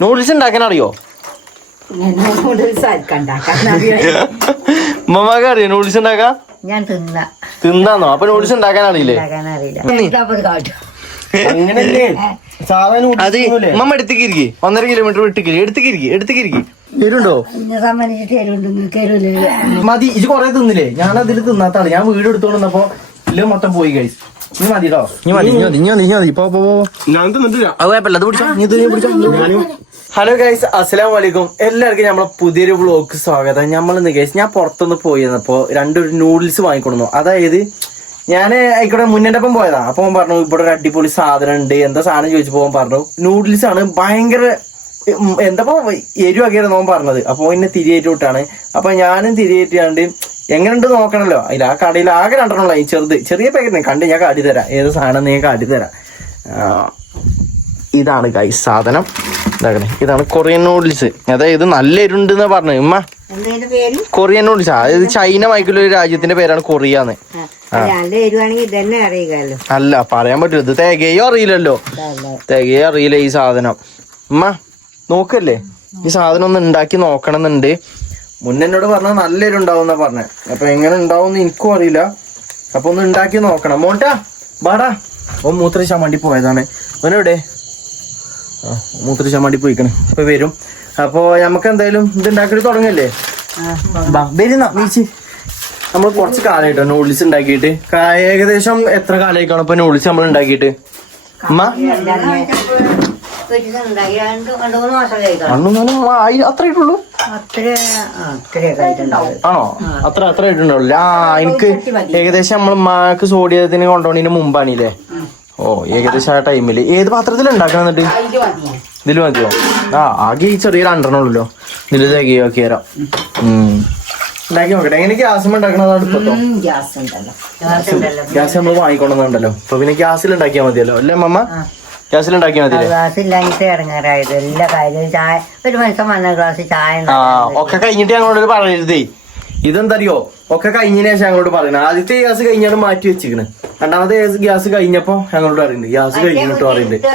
Noodles ഉണ്ടാക്കാൻ. അറിയോ. മമ്മക്ക് അറിയാം. നൂഡിൽസ് ഞാൻ തിന്ന. തിന്നാന്നോ? അപ്പൊ നൂഡിൽസ് ഉണ്ടാക്കാൻ അറിയില്ലേ അത് ഉമ്മ എടുത്തേക്ക് ഇരിക്കി. ഒന്നര കിലോമീറ്റർ വിട്ടിക്കിരി എടുത്തേക്ക് ഇരിക്കി. എടുത്തേക്ക് ഇരിക്കി. എരുണ്ട് മതി. ഇത് കൊറേ തിന്നില്ലേ? ഞാൻ അതിൽ തിന്നാത്താണ്. ഞാൻ വീട് എടുത്തോണ്ട് ഇല്ല മൊത്തം പോയി കഴിച്ചു നീ മതി നീ മതി നീ മതി നീ മതി പോ പോ പോ ഞാൻ തിന്നിട്ടില്ല. അത് കുഴപ്പമില്ല അത് പിടിച്ചോ നീ ഇത് പിടിച്ചോ പിടിച്ചോ ഹലോ ഗൈസ് അസ്സലാം വലൈക്കും എല്ലാവർക്കും നമ്മളെ പുതിയൊരു വ്ളോഗ് സ്വാഗതം. നമ്മളിന്ന് ഗൈസ് ഞാൻ പുറത്തുനിന്ന് പോയി വന്നപ്പോ രണ്ട് നൂഡിൽസ് വാങ്ങിക്കൊടുന്നു. അതായത് ഞാൻ ആയിക്കോട്ടെ മുന്നേറ്റപ്പം പോയതാ. അപ്പൊ അവൻ പറഞ്ഞു ഇവിടെ ഒരു അടിപൊളി സാധനം ഉണ്ട്. എന്താ സാധനം ചോദിച്ചു പോകാൻ പറഞ്ഞു നൂഡിൽസ് ആണ് ഭയങ്കര ഉം, എന്താ എരിവൊക്കെയാണ് നോൻ പറഞ്ഞത്. അപ്പൊ എന്നെ തിരിയേറ്റ് വിട്ടാണ്. അപ്പൊ ഞാനും തിരിയേറ്റാണ്ട് എങ്ങനെയുണ്ട് നോക്കണല്ലോ. അതിൽ ആ കടയിൽ ആകെ രണ്ടെണ്ണമുള്ള ഈ ചെറുത് ചെറിയ പാക്കറ്റ് കണ്ട് ഞാൻ കാട്ടി തരാം. ഏത് സാധനം നീ കാട്ടി തരാം. ഇതാണ് കൈ സാധനം. ഇതാക്കണേ. ഇതാണ് കൊറിയൻ നൂഡിൽസ് അതായത് നല്ല എരുണ്ട് എന്നാ പറഞ്ഞു ഉമ്മ കൊറിയൻ നൂഡിൽസ് അതായത് ചൈന മൈക്കുള്ള ഒരു രാജ്യത്തിന്റെ പേരാണ് കൊറിയ എന്ന് അല്ല പറയാൻ പറ്റില്ല ഇത് തികയോ അറിയില്ലല്ലോ. തികയോ അറിയില്ല ഈ സാധനം. ഉമ്മ നോക്കല്ലേ? ഈ സാധനം ഒന്ന് ഉണ്ടാക്കി നോക്കണം എന്നുണ്ട് മുന്നേ എന്നോട് പറഞ്ഞ നല്ല എരുണ്ടാവും എന്നാ പറഞ്ഞത് അപ്പൊ എങ്ങനെ ഉണ്ടാവും എനിക്കും അറിയില്ല. അപ്പൊ ഒന്ന് ഉണ്ടാക്കി നോക്കണം. മോട്ടാ ബാടാ ഓ മൂത്രശാൻ ചമ്മണ്ടി പോയതാണ്. അവനെവിടെ ആ മൂത്രശാൻ വേണ്ടി പോയിക്കണ്. ഇപ്പൊ വരും. അപ്പൊ നമുക്ക് എന്തായാലും ഇത് ഉണ്ടാക്കി തുടങ്ങല്ലേ? വരുന്ന നമ്മൾ കുറച്ച് കാലമായിട്ടോ നൂഡിൽസ് ഉണ്ടാക്കിയിട്ട്. ഏകദേശം എത്ര കാലമായിക്കാണോ ഇപ്പൊ നൂഡിൽസ് നമ്മൾ ഉണ്ടാക്കിയിട്ട്? അമ്മ ആയി അത്ര ആയിട്ടുള്ളൂ ആണോ? അത്ര അത്ര ഇട്ടുണ്ടാവില്ല ആ എനിക്ക് ഏകദേശം നമ്മൾ മാക്ക് സോഡിയത്തിന് കൊണ്ടുപോണതിന് മുമ്പാണില്ലേ ഓ ഏകദേശം ആ ടൈമിൽ. ഏത് പാത്രത്തിൽ ഉണ്ടാക്കണം എന്നിട്ട്? ഇതിൽ മതിയോ? ആ ആകെ ഈ ചെറിയ രണ്ടെണ്ണുള്ളൂ ഇതിൽ തികയോ ഓക്കെ തരാം. ഉണ്ടാക്കി നോക്കട്ടെ. എങ്ങനെ ഗ്യാസ് ഉണ്ടാക്കണത് അടുപ്പത്തോ? ഗ്യാസ് നമ്മൾ വാങ്ങിക്കൊണ്ടുവന്നുണ്ടല്ലോ. അപ്പൊ പിന്നെ ഗ്യാസിൽ ഉണ്ടാക്കിയാൽ മതിയല്ലോ. അല്ലേ മമ്മ ഗ്ലാസ് ഇല്ലാഞ്ഞിട്ട് ഇറങ്ങാറായത്. എല്ലാ കാര്യവും ചായ ഒരു മനുഷ്യൻ വന്ന ഗ്ലാസ് ചായ ആ ഒക്കെ കഴിഞ്ഞിട്ട് ഞങ്ങളോട് പറയരുതേ. ഇതെന്തറിയോ? ഒക്കെ കഴിഞ്ഞതിന് ശേഷം ഞങ്ങളോട് പറയുന്നത് ആദ്യത്തെ ഗ്യാസ് കഴിഞ്ഞാണ് മാറ്റി വെച്ചിരിക്കണ്. രണ്ടാമത്തെ ഗ്യാസ് കഴിഞ്ഞപ്പോ ഞങ്ങളോട് അറിയുന്നുണ്ട് ഗ്യാസ് കഴിഞ്ഞിട്ട് പറയുന്നുണ്ട്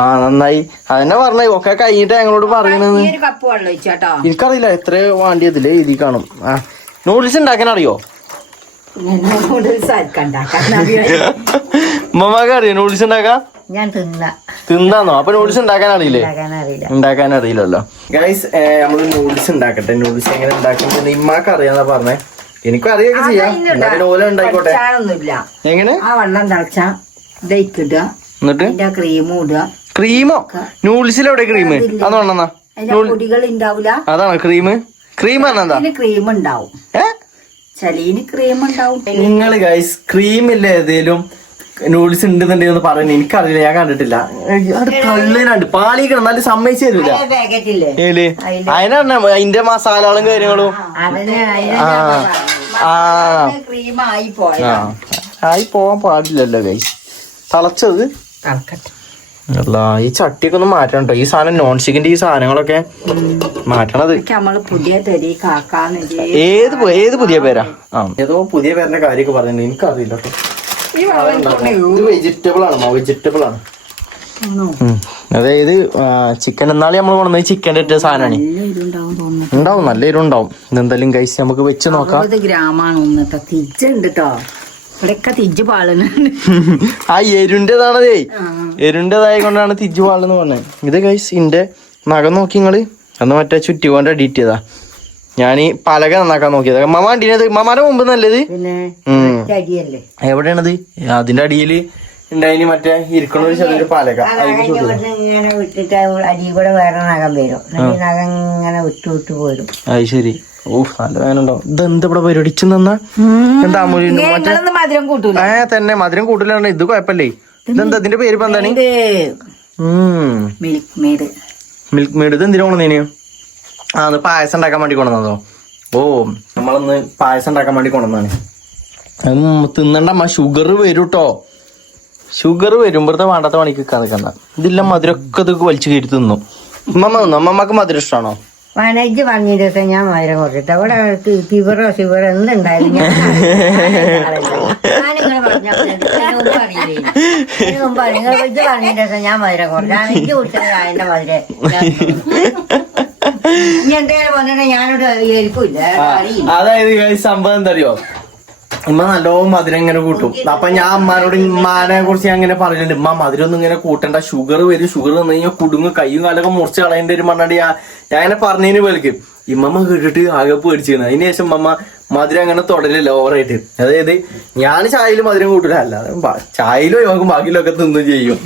ആ നന്നായി. അതന്നെ പറഞ്ഞ. ഒക്കെ കഴിഞ്ഞിട്ട് ഞങ്ങളോട് പറയുന്നത് ഈ ഒരു കപ്പ് വെള്ളം ഒഴിച്ചാട്ടോ എനിക്കറിയില്ല എത്ര വേണ്ടിയതില്ലേ ഇതിൽ കാണും. ആ നൂഡിൽസ് ഉണ്ടാക്കാൻ അറിയോ? നൂഡിൽസ് ആർക്കും ഉണ്ടാക്കാൻ അറിയാം? ഉമ്മമാക്ക് അറിയോ നൂഡിൽസ് ഉണ്ടാക്കാൻ? ഞാൻ തിന്ന. തിന്നാന്നോ? അപ്പൊ നൂഡിൽസ് ഉണ്ടാക്കാൻ അറിയില്ലേ ഉണ്ടാക്കാൻ അറിയില്ല ഉണ്ടാക്കാൻ അറിയില്ലല്ലോ ഗൈസ് നമ്മൾ നൂഡിൽസ് ഉണ്ടാക്കട്ടെ. നൂഡിൽസ് എങ്ങനെ ഉണ്ടാക്കുന്നത് ഇമ്മാക്ക് അറിയാന്നാ പറഞ്ഞേ. എനിക്കും അറിയൊക്കെ ചെയ്യാം. ഓല ഉണ്ടായിക്കോട്ടെ. എങ്ങനെ? ആ വെള്ളം തിളച്ച ഇടുക എന്നിട്ട്? ക്രീമും ഇടുക. ക്രീമോ നൂഡിൽസിലെവിടെ ക്രീം അതാണെന്നാ അതിന്റെ പൊടികൾ ഉണ്ടാവില്ല അതാണോ ക്രീം ക്രീം ക്രീം ഉണ്ടാവും. ഏ? ചലീന് ക്രീം ഉണ്ടാവും. നിങ്ങൾ ഗൈസ് ക്രീമില്ല ഇല്ല ഏതേലും? നൂഡിൽസ് ഉണ്ടെന്നുണ്ടെന്ന് പറയുന്നത് എനിക്കറിയില്ല ഞാൻ കണ്ടിട്ടില്ല. അത് കള്ളിനാണ്ട് പാലിക്കണം എന്നാലും സമ്മതിച്ചു തരൂല. പാക്കറ്റ് ഇല്ലേ ഏൽ അതിനാണ് അതിന്റെ മസാലകളും കാര്യങ്ങളും. ആ ആ ക്രീം ആയി പോവാൻ പാടില്ലല്ലോ കൈ തളച്ചത്? അല്ല ഈ ചട്ടിയൊക്കെ ഒന്ന് മാറ്റണം കേട്ടോ ഈ സാധനം നോൺ സ്റ്റിക്കിന്റെ ഈ സാധനങ്ങളൊക്കെ മാറ്റണത്? ഏത് ഏത് പുതിയ പേരാ? ആ. ഏതോ പുതിയ പേരിന്റെ കാര്യമൊക്കെ പറയുന്നത് എനിക്കറിയില്ല കേട്ടോ. വെജിറ്റബിൾ ആണ് വെജിറ്റബിൾ ആണ്. അതായത് ചിക്കൻ എന്നാളെ നമ്മൾ കൊണ്ടുവന്നത് ചിക്കന്റെ ഇട്ട സാധനമാണ് ഉണ്ടാവും നല്ല ഇരുണ്ടാവും. ഇതെന്തായാലും കഴിച്ച് നമുക്ക് വെച്ച് നോക്കാം. ഗ്രാമാണ് കേട്ടോ ഇവിടെയൊക്കെ ആ എരുണ്ടതാണതേ. എരുണ്ടതായ കൊണ്ടാണ് തിജ്ജു പാളെന്ന് പറഞ്ഞത്. ഇത് കഴിച്ച് ഇന്റെ നഖം നോക്കി നിങ്ങൾ. അന്ന് മറ്റേ ചുറ്റികൊണ്ട് എഡിറ്റ് ചെയ്താ. ഞാൻ ഈ പലക നന്നാക്കാൻ നോക്കിയത്. മമാണ്ടിനത് മമ്മാന്റെ മുമ്പ് നല്ലത്? എവിടെയാണത്? അതിന്റെ അടിയിൽ ഉണ്ടായിന് മറ്റേ ഇരിക്കണ ഒരു ചെറിയൊരു പലക. ഇങ്ങനെ വിട്ടിട്ട് അടി കൂടെ വേറെ നഖം വരും. എന്നിട്ട് നഖം ഇങ്ങനെ വിട്ടു വിട്ടു പോരും. അത് ശരി. ഓഹ് നല്ല വേനുണ്ടാവും ഇത് ഇവിടെ നിന്നാ? എന്താ മധുരം കൂട്ടൂല. ഏ തന്നെ മധുരം കൂട്ടിലാണ് ഇത് കുഴപ്പല്ലേ ഇതെന്താ ഇതിന്റെ പേര് ഇപ്പൊ എന്താണ് മിൽക്ക് മെയ്ഡ് മിൽക്ക് മേഡ്. ഇത് എന്തിനാ കൊണ്ടുവന്നേനു? ആ അത് പായസം ഉണ്ടാക്കാൻ വേണ്ടി കൊണ്ടുവന്നതോ? ഓ നമ്മളൊന്ന് പായസം ഉണ്ടാക്കാൻ വേണ്ടി കൊണ്ടുവന്നാണ് അത് തിന്നണ്ട അമ്മ. ഷുഗർ വരും കേട്ടോ ഷുഗർ വരുമ്പോഴത്തെ വേണ്ടാത്ത പണിക്ക് നിൽക്കാൻ നിൽക്കണ്ട. ഇതില്ല മധുരമൊക്കെ ഇതൊക്കെ വലിച്ചു കയറ്റി തിന്നു. അമ്മ തിന്നു? അമ്മമ്മക്ക് മധുരം ഇഷ്ടമാണോ ഞാൻ മധുരം കൊടുത്തിട്ട് അവിടെ ഫിവറോ എന്തുണ്ടായാലും മധുരം എനിക്ക് കുടിച്ചത് മധുരം. അതായത് സംഭവം എന്താ അറിയോ ഉമ്മ നല്ലോ മധുരം ഇങ്ങനെ കൂട്ടും. അപ്പൊ ഞാൻ അമ്മാനോട് ഉമ്മാനെ കുറിച്ച് ഞാൻ ഇങ്ങനെ പറഞ്ഞിട്ടുണ്ട്. ഉമ്മ മധുരം ഒന്നും ഇങ്ങനെ കൂട്ടണ്ട. ഷുഗർ വരും. ഷുഗർ വന്നു കഴിഞ്ഞാൽ കുടുങ്ങ് കയ്യും കാലൊക്കെ മുറിച്ച് കളയേണ്ടി വരും മണ്ണാണ്ട് ഞാൻ ഞാൻ അങ്ങനെ പറഞ്ഞതിന് വിളിക്കും ഇമ്മമ്മ കേട്ടിട്ട് ആകെ പേടിച്ചിരുന്നു അതിന് ശേഷം ഉമ്മ മധുരം അങ്ങനെ തുടരില്ല ഓവറായിട്ട്. അതായത് ഞാൻ ചായയിൽ മധുരം കൂട്ടില്ല അല്ലാതെ ബ- ചായയിലും ഒഴിവാക്കും ബാക്കിയിലൊക്കെ തിന്നും ചെയ്യും.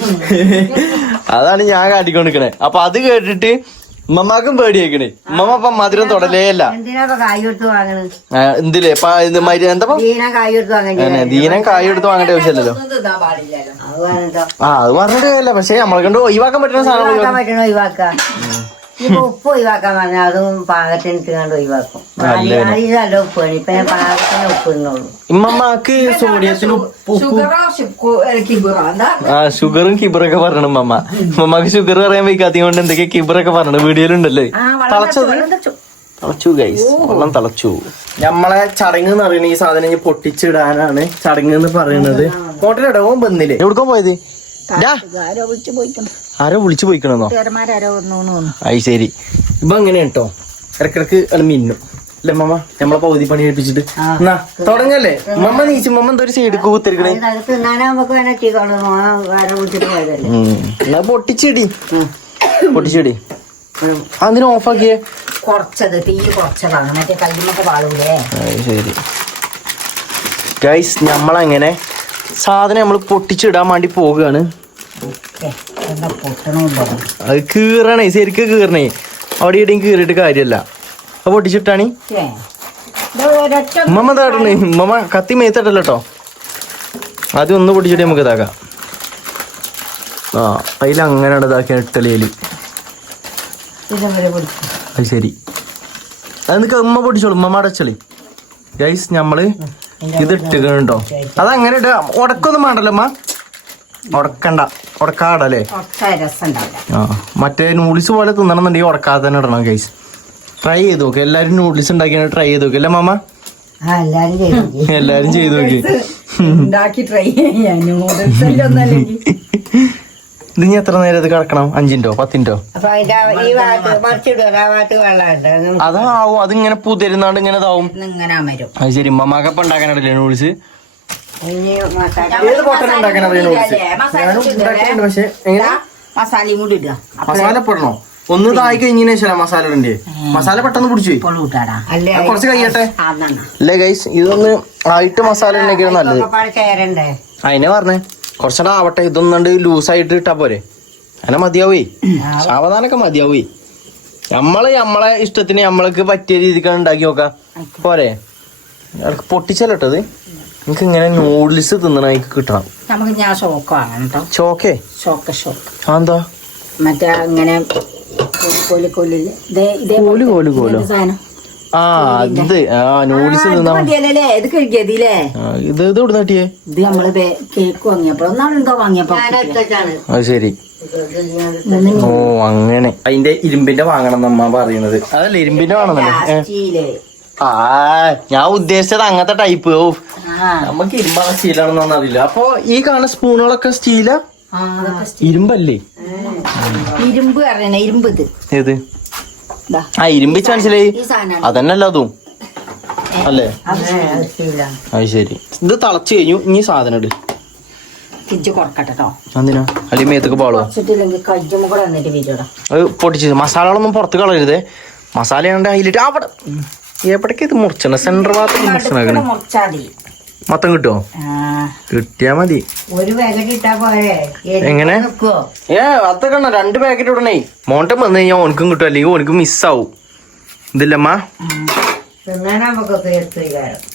അതാണ് ഞാൻ കാട്ടിക്കൊണ്ടിരിക്കണേ. അപ്പൊ അത് കേട്ടിട്ട് ഉമ്മമാക്കും പേടിയേക്കണേ മമ്മ അപ്പൊ മധുരം തുടലേയല്ല. എന്തിലേ എന്തില്ലേ? എന്താ? ദീന കായ് കൊടുത്ത് വാങ്ങേണ്ടി ആവശ്യമില്ലല്ലോ. ആ അത് പറഞ്ഞിട്ട് പക്ഷെ നമ്മളെ കൊണ്ട് ഒഴിവാക്കാൻ പറ്റുന്ന സാധനം ഒഴിവാക്കാൻ ഇപ്പൊ ഉപ്പ് ഒഴിവാക്കാൻ പറഞ്ഞാൽ അതും പാകത്തിന് ഇട്ടുകൊണ്ട് ഒഴിവാക്കും. നല്ല ഉപ്പാണ് ഇപ്പൊ ഞാൻ പാകത്തിന് ഉപ്പ് തിന്നുള്ളൂ. ഇമ്മമ്മക്ക് സോഡിയത്തിന് ഉപ്പ് ആ ഷുഗറും കിബറൊക്കെ പറയണം മമ്മ മമ്മക്ക് ഷുഗർ പറയാൻ വയ്ക്കാത്ത കൊണ്ട് എന്തൊക്കെ കിബറൊക്കെ പറയണം വീഡിയോയിലുണ്ടല്ലേ തളച്ചത്? തളച്ചു. ഗൈസ് വെള്ളം തളച്ചു. നമ്മളെ ചടങ്ങ് എന്ന് പറയുന്ന ഈ സാധനം പൊട്ടിച്ചിടാനാണ് ചടങ്ങ് എന്ന് പറയുന്നത്. ഹോട്ടലിടവും ബന്നില്ലേ എവിടെക്കോ പോയത്. ആരോ വിളിച്ചു പോയിക്കണെന്നോ? അത് ശരി. ഇപ്പൊ എങ്ങനെ കേട്ടോ ഇടക്കിടക്ക് അത് മിന്നും. അല്ലേ മമ്മ? നമ്മളെ പകുതി പണി കഴിപ്പിച്ചിട്ട് എന്നാ തുടങ്ങല്ലേ? മമ്മ നീച്ചു മമ്മ എന്തോ സൈഡ് കൂത്തിരിക്കണേ. എന്നാ പൊട്ടിച്ചിടി. പൊട്ടിച്ചിടി. അതിന് ഓഫാക്കിയേ? കുറച്ചത് തീ കുറച്ചതാണ്. മറ്റേ കല്ലുമൊക്കെ പാടൂലേ ശരി. ഗൈസ് നമ്മളങ്ങനെ സാധനം നമ്മൾ പൊട്ടിച്ചിടാൻ വേണ്ടി പോവുകയാണ്. അത് കീറണേ ശരിക്ക് കീറണേ. അവിടെ ഇവിടെയും കീറിയിട്ട് കാര്യമല്ല അത് പൊട്ടിച്ചിട്ടാണി. ഉമ്മമ്മ താടണേ ഉമ്മമ്മ കത്തി മേത്തട്ടല്ലോ കേട്ടോ ആദ്യം ഒന്ന് പൊട്ടിച്ചിട്ട് നമുക്ക് ഇതാക്കാം. ആ അതിൽ അങ്ങനെയാണ് ഇതാക്കിയ ഇട്ടലേൽ അത് ശരി. അത് നിൽക്കുക ഉമ്മ പൊട്ടിച്ചോളൂ. ഉമ്മമ്മ അടച്ചളി. ഗൈസ് ഞമ്മൾ ഇത് ഇട്ടുകണ്ടോ അതങ്ങനെ ഇട്ട ഉടക്കൊന്നും വേണ്ടല്ലോ അമ്മ ഉടക്കണ്ട. ഉടക്കാടല്ലേ? ആ മറ്റേ നൂഡിൽസ് പോലെ തിന്നണമെന്നുണ്ടെങ്കിൽ ഉടക്കാതെ തന്നെ ഇടണം ഗൈസ് ട്രൈ ചെയ്ത് നോക്ക്. എല്ലാരും നൂഡിൽസ് ഉണ്ടാക്കിയാണ് ട്രൈ ചെയ്ത് നോക്കി. അല്ലേ മാമ? എല്ലാരും ചെയ്തു നോക്കി. ഇത് ഇനി എത്ര നേരം ഇത് കിടക്കണം? അഞ്ചിന്റോ പത്തിന്റോ അപ്പൊ അതിന്റെ ഈ ഭാഗത്ത് മറിച്ചിടുക ആ ഭാഗത്ത് വെള്ളമുണ്ട്. അതാവും അതിങ്ങനെ പുതിരുന്നാണ്ട് ഇങ്ങനെ ഇതാവും. ഇങ്ങനെ അമരും. അത് ശരി മമ്മക്കപ്പം ഉണ്ടാക്കാനറിയില്ലേ നൂഡിൽസ് ഇനി മസാല ഏത് പൊട്ടലും ഉണ്ടാക്കാനറിയാം നൂഡിൽസ് ഞാനും ഉണ്ടാക്കിയിട്ടുണ്ട് പക്ഷെ എങ്ങനെ? മസാലയും കൂടി ഇടുക. മസാല പെടണോ ഒന്ന് തായി കഴിഞ്ഞതിന് ശേഷം മസാല ഇടണ്ടേ? മസാല പെട്ടെന്ന് പിടിച്ചു കുറച്ച് കഴിയട്ടെ? അല്ലേ ഗൈസ് ഇതൊന്ന് ആയിട്ട് മസാല ഉണ്ടെങ്കിൽ നല്ലത്. അതിനെ പറഞ്ഞേ. കുറച്ചുകൂടെ ആവട്ടെ ഇതൊന്നുണ്ട് ലൂസായിട്ട് ഇട്ടാ പോരെ. അങ്ങനെ മതിയാവേ? സാവധാനൊക്കെ മതിയാവേ. നമ്മൾ നമ്മളെ ഇഷ്ടത്തിന് നമ്മൾക്ക് പറ്റിയ രീതിക്കാണ് ഉണ്ടാക്കി നോക്കാം. പോരെ. പൊട്ടിച്ചല്ലോട്ടത് എനിക്ക് ഇങ്ങനെ നൂഡിൽസ് തിന്നണ എനിക്ക് കിട്ടണം. നമുക്ക് ഞാൻ ഷോക്ക് വാങ്ങണം കേട്ടോ ചോക്കേ? ഷോക്ക് ആ എന്താ മറ്റേ ഇങ്ങനെ കൊല്ലി കൊല്ലിൽ കോൽ. കോൽ കോലോ. സാധനം. ആ ആ നൂഡിൽസ് തിന്നാ. മതിയല്ലേ ഇത് ആ, ഇത് ഇത് ഇവിടെ നട്ടിയേ ഇത് നമ്മൾ കേക്ക് വാങ്ങിയപ്പോ ഒന്നാമത് എന്തോ വാങ്ങിയപ്പോ? അത് ശരി. ഓ അങ്ങനെ. അതിന്റെ ഇരുമ്പിന്റെ വാങ്ങണം നമ്മ പറയുന്നത്. അതല്ല ഇരുമ്പിന്റെ വേണമെന്നല്ലേ ഏ. ആ ഞാൻ ഉദ്ദേശിച്ചത് അങ്ങനത്തെ ടൈപ്പ് ഓ നമുക്ക് ഇരുമ്പാണ് സ്റ്റീലാണെന്നൊന്നും അറിയില്ല. അപ്പൊ ഈ കാണുന്ന സ്പൂണുകളൊക്കെ സ്റ്റീലാ? ഇരുമ്പല്ലേ? ഇരുമ്പ് അറിയണ ഇരുമ്പ് ഇത്. ഏത്? ആ ഇരുമ്പിച്ച് മനസ്സിലായി. അതന്നെയല്ല അതും? അല്ലേ? അത് ശരി. ഇത് തളച്ചു കഴിഞ്ഞു. ഇനി സാധനം ഇട്. പൊട്ടിച്ചു മസാലകളൊന്നും പുറത്ത് കളയരുതേ. മസാല ഉണ്ട് അതിലിട്ട് അവിടെ. എവിടേക്ക് ഇത് മുറിച്ചണ? സെന്റർ ഭാഗത്ത് മുറിച്ചണ? മുറിച്ചാതി മൊത്തം കിട്ടുമോ കിട്ടിയാ മതി. ഒരു പാക്കറ്റ് ഇട്ടാ പോരെ? എങ്ങനെ? ഏ അതൊക്കെ രണ്ട് പാക്കറ്റ് ഇടണേ. മോണ്ടം വന്നു കഴിഞ്ഞാൽ ഓനക്കും കിട്ടും അല്ലെങ്കിൽ ഓനക്കും മിസ്സാവും ഇതില്ലമ്മ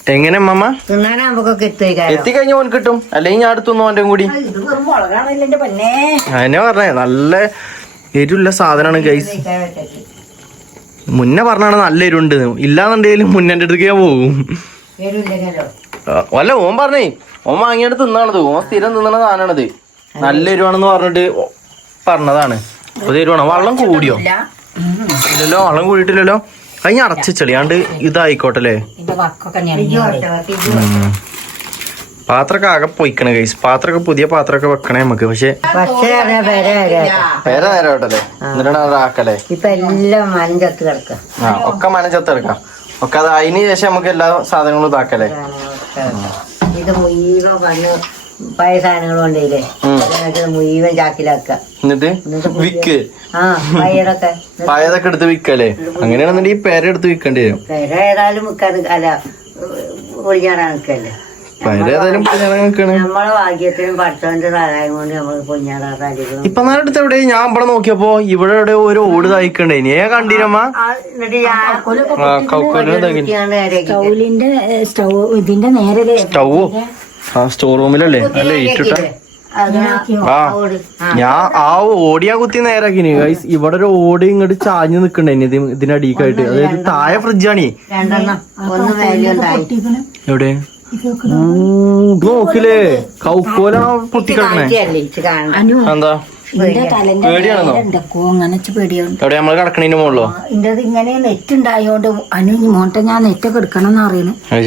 എങ്ങനെ എത്തിക്കഴിഞ്ഞ എത്തിക്കഴിഞ്ഞാൽ ഓൻ കിട്ടും. അല്ലെങ്കിൽ ഞാൻ അടുത്തൊന്നും ഓന്റെ കൂടി. അതിനെ പറഞ്ഞേ നല്ല എരുള്ള സാധനമാണ് ഗൈസ് മുന്നേ പറഞ്ഞാണ് നല്ല എരുണ്ട് ഇല്ലാന്നുണ്ടെങ്കിലും മുന്നേ എന്റെ അടുത്തേക്ക് ഞാൻ പോകും അല്ല ഓൻ പറഞ്ഞേ ഓൻ വാങ്ങിയിട്ട് തിന്നാണത് ഓൻ സ്ഥിരം തിന്നണ സാധനമാണത് നല്ല എരുവാണെന്ന് പറഞ്ഞിട്ട് ഓ- പറഞ്ഞതാണ്. അത് എരുവാണ്. വള്ളം കൂടിയോ? ഇല്ലല്ലോ വള്ളം കൂടിയിട്ടില്ലല്ലോ. കഴിഞ്ഞ അടച്ച് ചെളിയാണ്ട് ഇതായിക്കോട്ടെ അല്ലേ ഇതിന്റെ വക്കൊക്കെ ഞാൻ പാത്രമൊക്കെ ആകെ പൊയ്ക്കണ കൈസ് പാത്രമൊക്കെ പുതിയ പാത്രമൊക്കെ വെക്കണേ നമുക്ക്. പക്ഷെ പക്ഷേ മനം പേര എന്നിട്ടാണ് അത് ആക്കല്ലേ എല്ലാം മലഞ്ചത്ത് കിടക്കുക ആ ഒക്കെ മനച്ചത്തെടുക്കാം ഒക്കെ അത്. അതിന് ശേഷം നമുക്ക് എല്ലാ സാധനങ്ങളും ഇതാക്കല്ലേ ഇത് മുഴുവൻ വന്ന് പഴയ സാധനങ്ങൾ കൊണ്ടേ മുഴുവൻ ചാക്കിലാക്ക എന്നിട്ട് വിക്ക്. ആ പയറൊക്കെ. പയറൊക്കെ എടുത്ത് വിക്കല്ലേ? അങ്ങനെയാണെന്നുണ്ടെങ്കിൽ പേര എടുത്ത് വിൽക്കേണ്ടി വരും. പേര ഏതായാലും വിൽക്കാതെ അല്ല പൊളിഞ്ഞാടാൻ നിൽക്കല്ലേ? നമ്മളെ ഭാഗ്യത്തിനും പഠിച്ചവന്റെ സഹായം കൊണ്ട് ഇപ്പൊ നാളെ അടുത്ത് എവിടെ? ഞാൻ ഇവിടെ നോക്കിയപ്പോ ഇവിടെ എവിടെ ഒരു ഓട് തയ്ക്കണ്ടേ ഇനി ഏ കണ്ടിരമ്മ എന്നിട്ട് ആ കൗക്കോലിന് തയ്ക്കണ്ട കുട്ടിയാണ്ട് നേരെയാക്കി. സ്റ്റൗവിന്റെ സ്റ്റൗ ഇതിന്റെ നേരെ സ്റ്റൗവോ? ആ സ്റ്റോർ റൂമിലല്ലേ? അല്ലേ ഇട്ടിട്ട ആ ഓട്. ഞാൻ ആ ഓടിയാ കുത്തി നേരാക്കിന് ഗൈസ് ഇവിടെ ഒരു ഓടി ഇങ്ങോട്ട് ചാഞ്ഞു നിക്കണ്ടേ ഇത് അടീക്കായിട്ട് അതായത് താഴെ ഫ്രിഡ്ജാണേ രണ്ടെണ്ണം. ഒന്ന് മേലുണ്ടായി എവിടെ? നോക്കില്ലേ കൗക്കോല പൊട്ടി കാഴ്ചയല്ലേ ഇച്ച് കാണണം അനു എന്താ? എവിടെ നമ്മൾ കിടക്കണേന്റെ മുകളിലോ? ഇങ്ങനെ നെറ്റ് ഉണ്ടായോണ്ട് അനു മോട്ടെ ഞാൻ നെറ്റൊക്കെ എടുക്കണം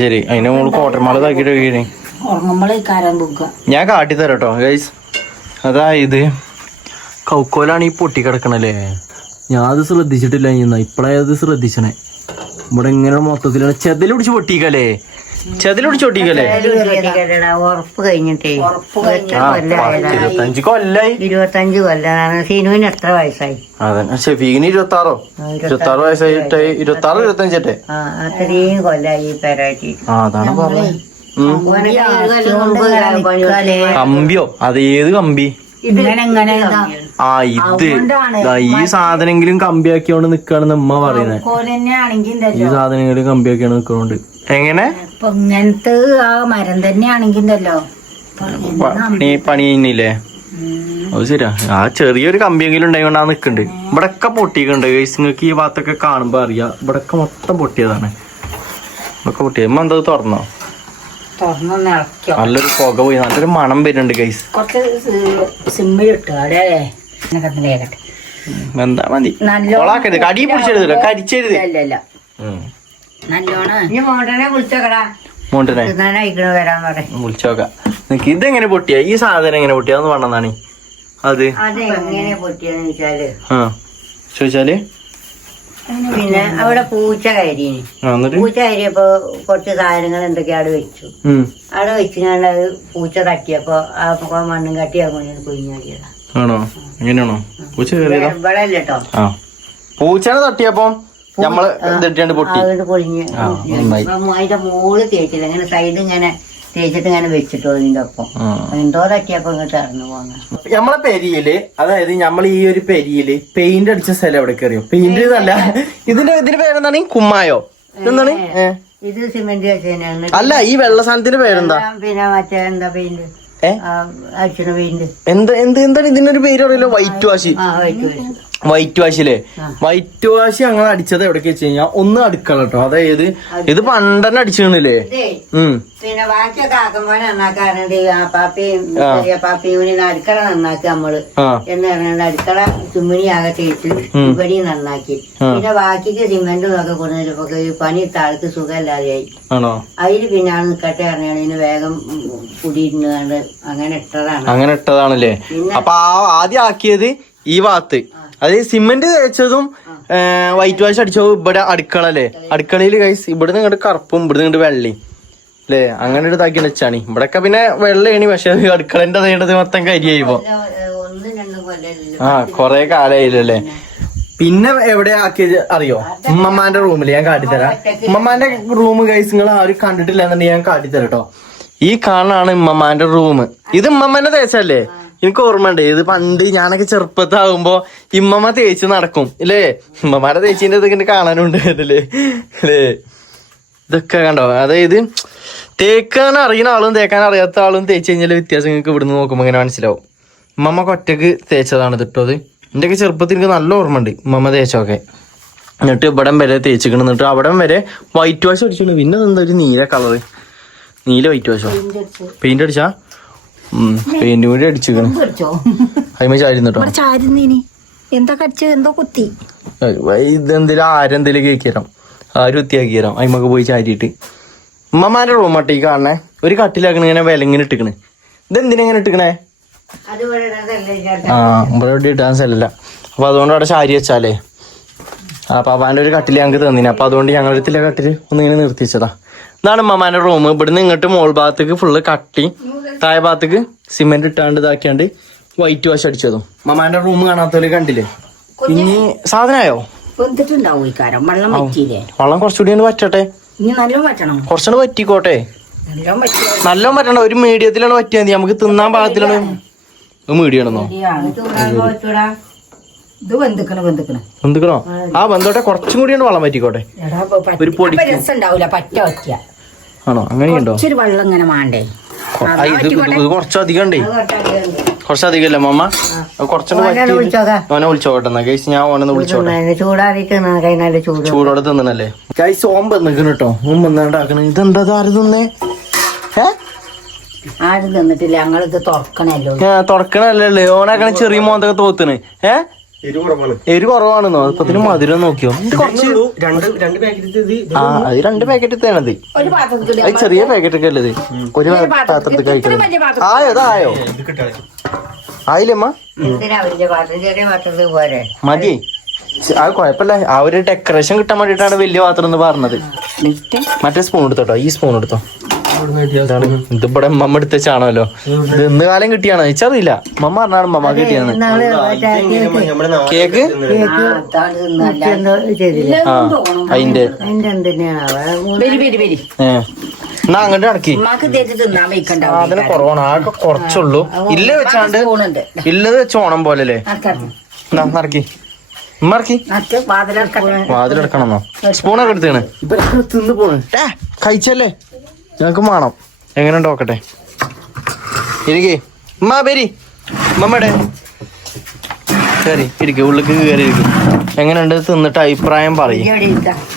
ശരി. അതിന്റെ മുകളിൽ കോട്ടർമാൾ ഇതാക്കിട്ട് കഴിയണേ ഉറങ്ങുമ്പോഴേ കാരം ബുക്ക ഞാൻ കാട്ടി തരാം കേട്ടോ ഗൈസ് അതായത് കൗക്കോലാണ് ഈ പൊട്ടി കിടക്കണല്ലേ ഞാൻ അത് ശ്രദ്ധിച്ചിട്ടില്ല ഇന്ന്. ഇപ്പഴേ അത് ശ്രദ്ധിച്ചണേ. ഇവിടെ ഇങ്ങനെ മൊത്തത്തിലാണ് ചെതൽ പിടിച്ച് പൊട്ടിക്കല്ലേ? ചെതൽ പിടിച്ച് പൊട്ടിക്കല്ലേ കേട്ടടാ, ഉറപ്പ് കഴിഞ്ഞിട്ടേ? ഇരുപത്തഞ്ച് കൊല്ലായി? ഇരുപത്തഞ്ച് കൊല്ലാണ്. സീനുവിന് എത്ര വയസ്സായി? അതെ ഷെഫീഖിന് ഇരുപത്തി ആറോ ഇരുപത്തി ആറ് വയസ്സായിട്ട് ഇരുപത്തി ആറ് ഇരുപത്തഞ്ചറ്റെ ആ അത്രയും കൊല്ലായി അതാണ് പറഞ്ഞത്. കമ്പിയോ? അത് ഏത് കമ്പി? ആ ഇത്. ദാ ഈ സാധനെങ്കിലും കമ്പിയാക്കിയോണ്ട് നിക്കാണെന്ന് ഉമ്മ പറയുന്നത് ഈ സാധനങ്ങളും കമ്പിയാക്കിയാണ് നിക്കണോണ്ട്. എങ്ങനെ? ഇപ്പൊ ഇങ്ങനത്തെ ആ മരം തന്നെ ആണെങ്കിൽ ഉണ്ടല്ലോ പണി പണി കഴിഞ്ഞില്ലേ? അത് ശരിയാ. ആ ചെറിയൊരു കമ്പിയെങ്കിലും ഉണ്ടായിക്കൊണ്ടാ നിക്കണ്ട്. ഇവിടൊക്കെ പൊട്ടിയിട്ടുണ്ട് ഗൈസ് നിങ്ങൾക്ക് ഈ ഭാഗത്തൊക്കെ കാണുമ്പോ അറിയാം. ഇവിടൊക്കെ മൊത്തം പൊട്ടിയതാണ്. ഇവിടൊക്കെ പൊട്ടിയത്. ഇമ്മ എന്താ തുറന്നോ? നല്ലൊരു പുക പോയി. നല്ലൊരു മണം വരുന്നുണ്ട് ഗൈസ് എന്താ മതി. കടി പിടിച്ചെഴുതല്ലോ കരിച്ചെഴുത് മോണ്ടനെ വിളിച്ചോക്കാം. നിനക്ക് ഇതെങ്ങനെ പൊട്ടിയ? ഈ സാധനം എങ്ങനെ പൊട്ടിയ? അതൊന്ന് പറഞ്ഞതാണ് അത് അത്. എങ്ങനെ പൊട്ടിയെന്ന് വെച്ചാൽ ആ. ചോദിച്ചാൽ? പിന്നെ അവിടെ പൂച്ച കയറി ആ എന്നിട്ട്? പൂച്ച കയറിയപ്പോ കുറച്ച് സാധനങ്ങൾ എന്തൊക്കെ അവിടെ വെച്ചു. അവിടെ അവിടെ ഞാൻ അത് പൂച്ച തട്ടിയപ്പോ ആ മണ്ണും കട്ടി അങ്ങനെ കുഞ്ഞാടിയതാ ആണോ? എങ്ങനെയാണോ? പൂച്ച കയറിയതോ? ഇവിടെ അല്ല കേട്ടോ. ആ. പൂച്ചനെ തട്ടിയപ്പോ? നമ്മൾ അതുകൊണ്ട് പൊളിഞ്ഞ് അതിന്റെ മോൾ തേച്ചില്ല. ഇങ്ങനെ സൈഡ് ഇങ്ങനെ തേച്ചിട്ട് ഇങ്ങനെ വെച്ചിട്ടോ ഇതിന്റെ ഒപ്പം. എന്തോ തട്ടിയപ്പോ ഇങ്ങോട്ട് ഇറങ്ങി പോകുന്നത് നമ്മളെ പെരിയിൽ അതായത് നമ്മൾ ഈ ഒരു പെരിയിൽ പെയിന്റ് അടിച്ച സ്ഥലം എവിടെ കയറിയോ പെയിന്റ് അല്ല. ഇതിന്റെ ഇതിന്റെ പേരെന്താണ്? ഈ കുമ്മായോ എന്താണ് ഇത് സിമെന്റ് അല്ല ഈ വെള്ള സാധനത്തിന്റെ പേരെന്താ? പിന്നെ മറ്റേ എന്താ പെയിന്റ് എന്ത് എന്ത് എന്താണ് ഇതിനൊരു പേര് പറയല്ലോ വൈറ്റ് വാഷ് വൈറ്റ് വെച്ചു വൈറ്റ് വാഷില്ലേ വൈറ്റ് വാഷ് ഞങ്ങൾ അടിച്ചത് എവിടെ വെച്ച് കഴിഞ്ഞാൽ ഒന്ന് അടുക്കള കേട്ടോ. അതായത് ഇത് പണ്ടന്നെ അടിച്ചിരുന്നില്ലേ? പിന്നെ ബാക്കിയൊക്കെ ആക്കുമ്പോൾ നന്നാക്കാറുണ്ട് ആ പാപ്പയും ചെറിയ പാപ്പയും അടുക്കള നന്നാക്കി നമ്മൾ. എന്ന് പറഞ്ഞാൽ അടുക്കള ചുമ്മിനി ആകെ തേച്ച് ഇവിടെയും നന്നാക്കി. പിന്നെ ബാക്കിക്ക് സിമെന്റും ഒക്കെ കൊണ്ടുവന്നപ്പോ പണി ആൾക്ക് സുഖമില്ലാതെയായി. അതിൽ പിന്നെ ആൾ നിക്കട്ടെ പറഞ്ഞാൽ ഇതിന് വേഗം കുടിയിരുന്നുകൊണ്ട് അങ്ങനെ ഇട്ടതാണ്. അങ്ങനെ ഇട്ടതാണല്ലേ? അപ്പൊ ആദ്യം ആക്കിയത് ഈ ഭാഗത്ത്. അത് സിമെന്റ് തേച്ചതും വൈറ്റ് വാഷ് അടിച്ചതും ഇവിടെ അടുക്കള അല്ലേ അടുക്കളയിൽ കൈസ് ഇവിടെ ഇങ്ങോട്ട് കറുപ്പും ഇവിടെ നിങ്ങൾ വെള്ളയും. അല്ലേ അങ്ങനെ ഒരു താക്കി വെച്ചാണ്. ഇവിടെയൊക്കെ പിന്നെ വെള്ളയാണ് പക്ഷെ അത് അടുക്കളന്റെ തേണ്ടത് മൊത്തം കരിയായി ഇപ്പൊ ഒന്നും രണ്ടും കൊല്ലല്ലോ. ആ കൊറേ കാലായില്ലേ പിന്നെ എവിടെ ആക്കിയത് അറിയോ? ഉമ്മമാന്റെ റൂമിൽ ഞാൻ കാട്ടിത്തരാം. ഉമ്മമാന്റെ റൂം കൈസ് നിങ്ങൾ ആരും കണ്ടിട്ടില്ല എന്നുണ്ടെങ്കിൽ ഞാൻ കാട്ടിത്തരാം കേട്ടോ ഈ കാണാണ് ഉമ്മമാന്റെ റൂം ഇത് ഉമ്മമാന്റെ തേച്ചല്ലേ എനിക്ക് ഓർമ്മയുണ്ട്. ഇത് പണ്ട് ഞാനൊക്കെ ചെറുപ്പത്താകുമ്പോ ഇമ്മമ്മ തേച്ച് നടക്കും. ഇല്ലേ? ഇമ്മമാരെ തേച്ചിന്റെ ഇതൊക്കെ കാണാനുണ്ട്. ഇതിൽ. അല്ലേ ഇതൊക്കെ കണ്ടോ? അതായത് തേക്കാൻ അറിയുന്ന ആളും തേക്കാൻ അറിയാത്ത ആളും തേച്ച് കഴിഞ്ഞാൽ വ്യത്യാസം നിങ്ങൾക്ക് ഇവിടുന്ന് നോക്കുമ്പോൾ ഇങ്ങനെ മനസ്സിലാവും. ഉമ്മമ്മ ഒറ്റയ്ക്ക് തേച്ചതാണ് തിട്ടോ അത്. എന്റെയൊക്കെ ചെറുപ്പത്തിൽ എനിക്ക് നല്ല ഓർമ്മയുണ്ട് ഉമ്മമ്മ തേച്ചൊക്കെ എന്നിട്ട് ഇവിടം വരെ തേച്ചിക്കണം. എന്നിട്ട് അവിടം വരെ വൈറ്റ് വാഷ് അടിച്ചു പിന്നെ എന്താ ഒരു നീല കളറ് നീല വൈറ്റ് വാഷോ പെയിന്റ് അടിച്ചാ? പെയിന്റ് കൂടി അടിച്ചിക്കണ് കടിച്ചോ അതിമ ചാരുന്നീനി. എന്താ കടിച്ചു? എന്തോ കുത്തി. ഇതെന്തെങ്കിലും ആരെന്തെങ്കിലും കേക്കിരാം ആരും എത്തിയാക്കി അയിമൊക്കെ അതിമൊക്കെ പോയി ചാരിയിട്ട്. ഉമ്മമാരുടെ റൂം ആട്ടെ ഈ കാണണേ ഒരു കട്ടിലാക്കണ ഇങ്ങനെ വിലങ്ങനെ ഇട്ടിക്കണ്. ഇതെന്തിനാ ഇങ്ങനെ ഇട്ടിക്കണേ? ആ ഇവിടെ ഇടാൻ സ്ഥലമില്ല അപ്പൊ അതുകൊണ്ട് അവിടെ ചാരി വെച്ചാലേ. അപ്പൊ അപ്പാന്റെ ഒരു കട്ടിൽ ഞങ്ങൾക്ക് തന്നിന്. അപ്പൊ അതുകൊണ്ട് ഞങ്ങളുടെ അടുത്തില്ല കട്ടിൽ. ഒന്നിങ്ങനെ നിർത്തിച്ചതാ. ഇതാണ് മമാന റൂം ഇവിടുന്ന് ഇങ്ങോട്ട് മോൾ ഭാഗത്തേക്ക് ഫുള്ള് കട്ടി. താഴെ ഭാഗത്തേക്ക് സിമെന്റ് ഇട്ടാണ്ട് ഇതാക്കിയാണ്ട് വൈറ്റ് വാഷ് അടിച്ചതും. മമാന്റെ റൂം കാണാത്തവര് കണ്ടില്ലേ? ഇനി സാധനമായോ? വെള്ളം കുറച്ചുകൂടി പറ്റട്ടെ കുറച്ചുകൂടി പറ്റിക്കോട്ടെ നല്ല പറ്റണ്ട ഒരു മീഡിയത്തിലാണ് പറ്റിയാൽ മതി. നമുക്ക് തിന്നാൻ പാകത്തിലാണ്. മീഡിയാണെന്നോ ഇത് വെന്തിക്കണ് വെന്തിക്കണ്. എന്തുക്കണോ ആ ബന്ധോട്ടെ കുറച്ചും കൂടി ഒന്ന് വളം പറ്റിക്കോട്ടെ ഒരു പൊടി രസം ഉണ്ടാവൂല പറ്റ പറ്റിയ ആണോ? അങ്ങനെയുണ്ടോ? ഇച്ചിരി വെള്ളം ഇങ്ങനെ മാണ്ടേ. ഇത് കുറച്ചധികം ഉണ്ടേ കുറച്ചധികം അല്ലേ മമ്മ ഓനെ. ഓനെ വിളിച്ചോട്ടെ എന്നാ. ഞാൻ ഓനൊന്ന് വിളിച്ചോട്ടെ. ചൂടോടെ തിന്നണല്ലേ? കൈസ് ഓൻ വന്നിക്കണ് കേട്ടോ ഓൻ വന്നാണ്ടാക്കണ ഇതെന്താ ഇത്? ആര് തിന്നേ? ആരും തിന്നിട്ടില്ല. ഞങ്ങളിത് തുറക്കണല്ലോ. തുറക്കണല്ലേ ഓനാക്കണ ചെറിയ മോന്തൊക്കെ തോത്തണ്. ഏ? എരി കുറവാണെന്നോ? അപ്പത്തിന് മധുരം നോക്കിയോ? ഇത് കുറച്ച് ആ അത് രണ്ട് പാക്കറ്റ് തേണത് അത് ചെറിയ പാക്കറ്റ് ഒക്കെ അല്ലത് ഒരു പാത്രത്തിൽ. കഴിക്കുന്നത് ആയോ? അതായോ ആയില്ലമ്മ മതി. ആ അത് കുഴപ്പമില്ല. ആ ഒരു ഡെക്കറേഷൻ കിട്ടാൻ വേണ്ടിട്ടാണ് വലിയ പാത്രം എന്ന് പറഞ്ഞത്. മറ്റേ സ്പൂൺ എടുത്തോട്ടോ. ഈ സ്പൂൺ എടുത്തോ. ഇത് ഇവിടെ മമ്മ എടുത്ത ചാണല്ലോ ഇത് ഇന്ന് കാലം കിട്ടിയാണോ. എനിച്ചറിയില്ല മമ്മ പറഞ്ഞാണ് മമ്മ കിട്ടിയാണ് കേക്ക്? ആ അതിന്റെ എന്നാ അങ്ങോട്ട് നടക്കി. അതിന് കുറവാണ്. ആകെ കുറച്ചുള്ളൂ. ഇല്ല വെച്ചാണ്ട് ഇല്ലത് വെച്ച് ഓണം പോലെ അല്ലേ നടക്കി. വാതിലെടുക്കണമെന്നോ സ്പൂണൊക്കെ എടുത്തേണ് കഴിച്ചല്ലേ? ഞങ്ങൾക്കും വേണം എങ്ങനെ നോക്കട്ടെ? ഇരിക്കേ. ഉമ്മാ പേരി? ഉമ്മമ്മയുടെ? കയറി ഇരിക്കും. ഉള്ളിക്ക് കയറി ഇരിക്കും. എങ്ങനെയുണ്ട്? തിന്നിട്ട് അഭിപ്രായം പറയും.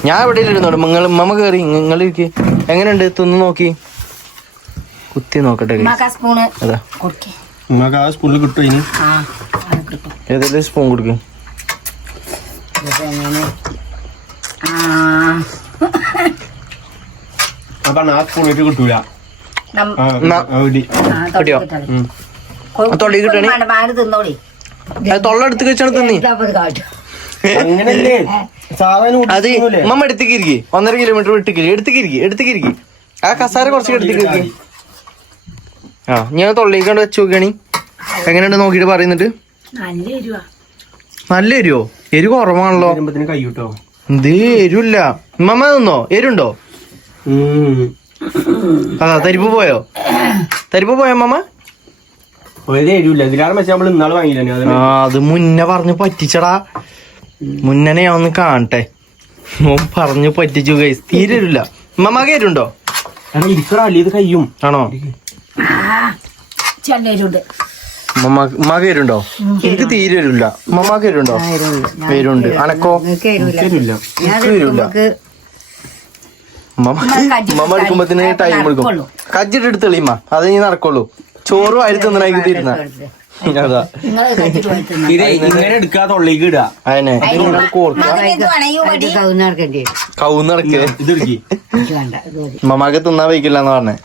ഞാൻ ഇവിടെ ഇരുന്നോട് നിങ്ങൾ ഉമ്മമ്മ കയറി നിങ്ങൾ ഇരിക്ക്. എങ്ങനെയുണ്ട്? തിന്ന് നോക്കി. കുത്തി നോക്കട്ടെ. guys. ഉമ്മാക്ക് ആ സ്പൂണ് അതാ. കൊടുക്കേ. ആ സ്കൂളിൽ കിട്ടും ഇനി? അത് ഏതെങ്കിലും സ്പൂൺ കൊടുക്കും. അപ്പൊ ആ സ്കൂളിലേക്ക് കിട്ടൂല. കിട്ടിയോ? തൊള്ളി കിട്ടണേ? എടുത്ത് വെച്ചാണ് തിന്നി. അങ്ങനല്ലേ അത്? മമ്മ ഒന്നര കിലോമീറ്റർ വിട്ടേക്ക് എടുത്തേക്ക് ഇരിക്കി ആ കസാര കുറച്ച് എടുത്തേക്ക് ഇരിക്കി. ആ ഞാൻ തൊള്ളിക്കാണ്ട് വെച്ച് നോക്കുകയാണി എങ്ങനെയുണ്ട് നോക്കിട്ട് പറയുന്നുണ്ട് നല്ല എരിവാ. നല്ല എരിവോ? എരി കുറവാണല്ലോ. എന്ത് എരിവില്ല. മമ്മ തിന്നോ? എരുണ്ടോ അതാ തരിപ്പ് പോയോ? തരിപ്പ് പോയോ മാമ അത് മുന്നേ പറഞ്ഞു പറ്റിച്ചടാ. മുന്നനെ ഞാൻ ഒന്ന് കാണട്ടെ. പറഞ്ഞു പറ്റിച്ചു കൈസ് തീരെ എരുണ്ടോ എടാ അല്ലേ ഇത് കയ്യും. ആണോ? മമ്മ കയറുണ്ടോ എനിക്ക് തീരെ എരിവില്ല ഉമ്മമാക്ക് എരുണ്ടോ എരുണ്ട് അനക്കോ? നിങ്ങൾക്ക് ഉമ്മ എടുക്കുമ്പത്തിന് ടൈം എടുക്കും. കജ്ജിട്ട് എടുത്ത് തെളിയുമ്മ അത് ഇനി നടക്കുള്ളൂ. ചോറും അരി തിന്നണായി തീരുന്ന. അതാ. ഇത് ഇങ്ങനെ കൗന്ന് നടക്ക്. തിന്നാൻ വയ്ക്കില്ല എന്ന് പറഞ്ഞേ.